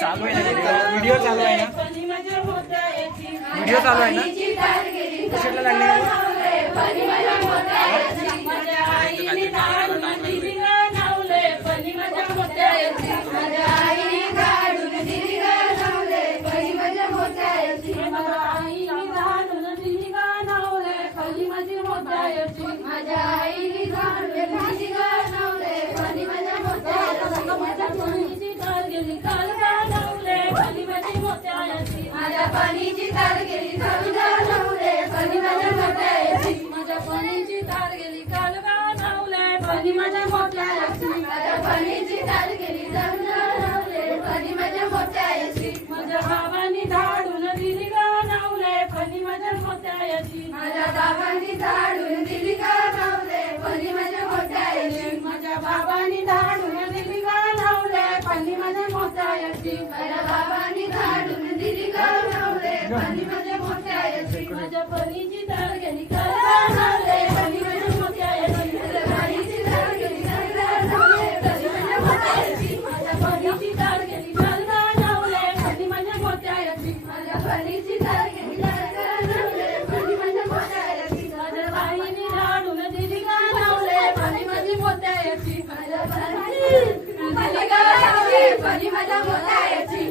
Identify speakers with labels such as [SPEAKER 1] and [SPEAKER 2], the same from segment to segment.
[SPEAKER 1] चालू आहे ना? व्हिडिओ चालू आहे ना? व्हिडिओ चालू आहे ना? कुठला लागले.
[SPEAKER 2] गेली काल लावले खाली माझ्या मोत्याची माझ्या पाणीची गेली काल लावले खाली माझ्या मोत्याची माझ्या गेली काल लावले खाली माझ्या मोत्याची माझ्या हनी माझ्या मोठ्या आहेत माझ्या बनीची धार गेली माझ्या मोठ्या याची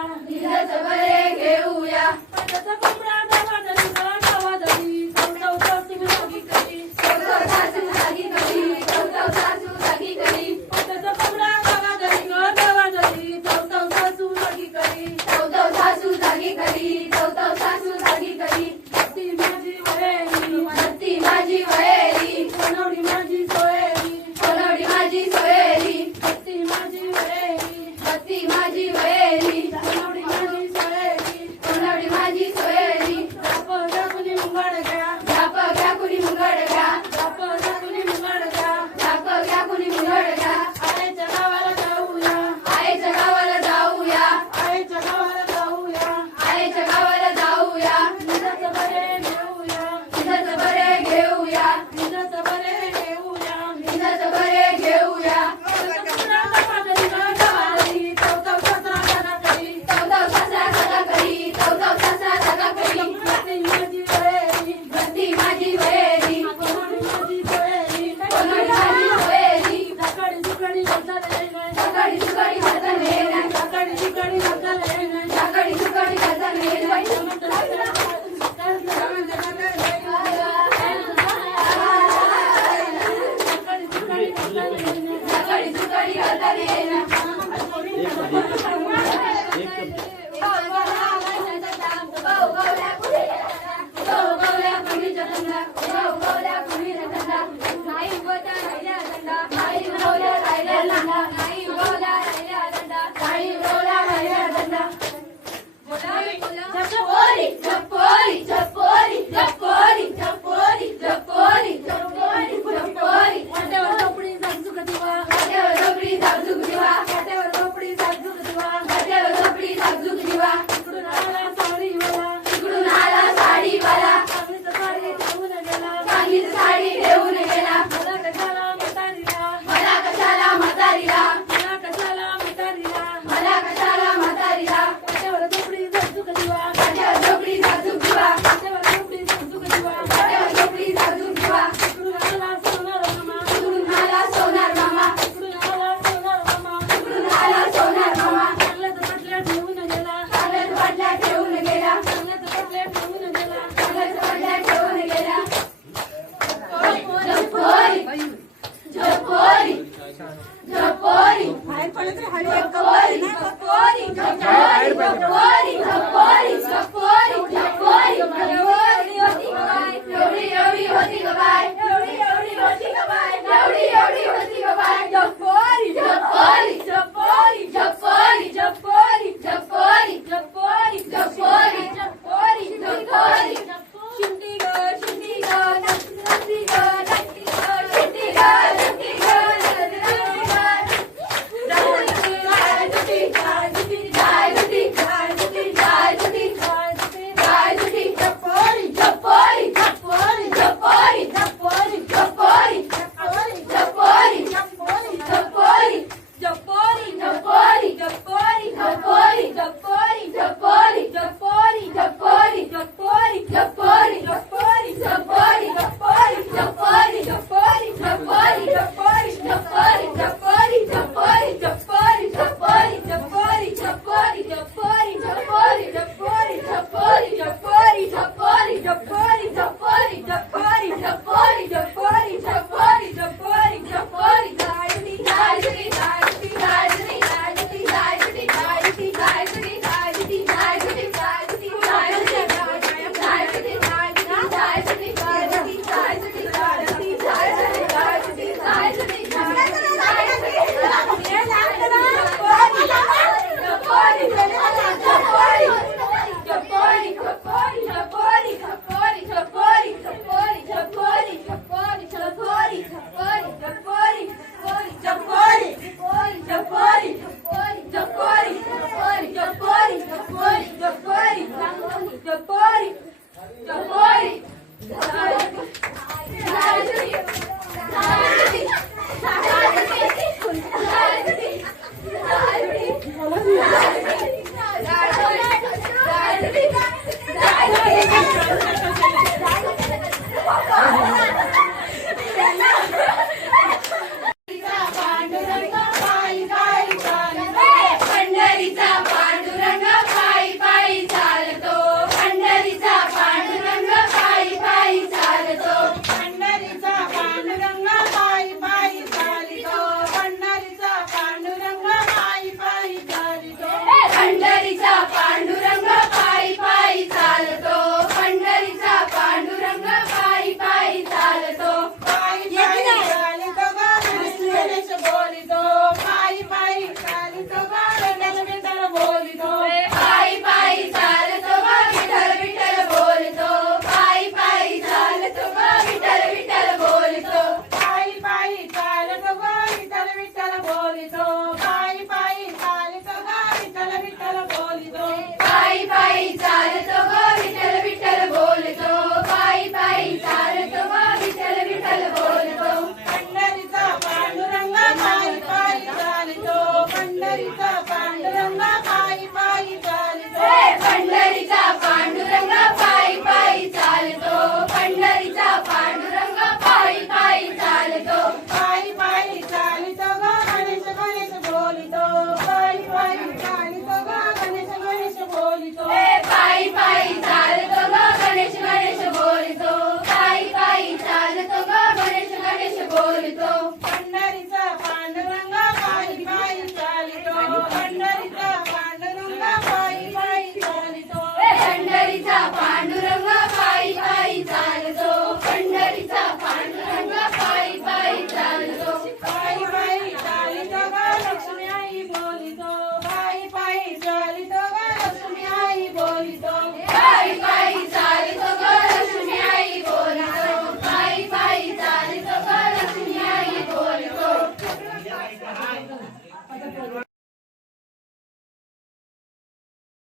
[SPEAKER 2] if they depois depois Floresta.